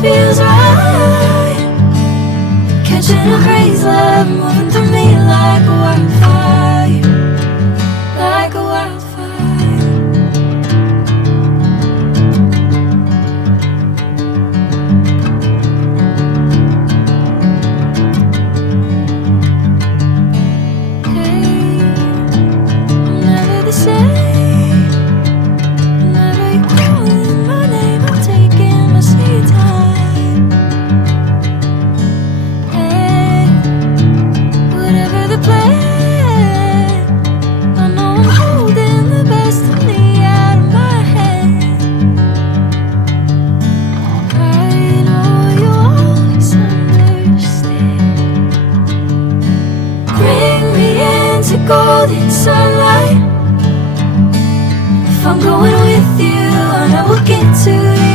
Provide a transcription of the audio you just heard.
feels right. Catching a craze, love moving through me like a wildfire, like a wildfire. Hey, I'm never the same. Whenever you're calling my name, I'm taking my sweet time. Hey, whatever the plan, I know I'm holding the best of me out of my hand. I know you always understand. Bring me into golden sunlight. If I'm going with you, I know we'll get to you.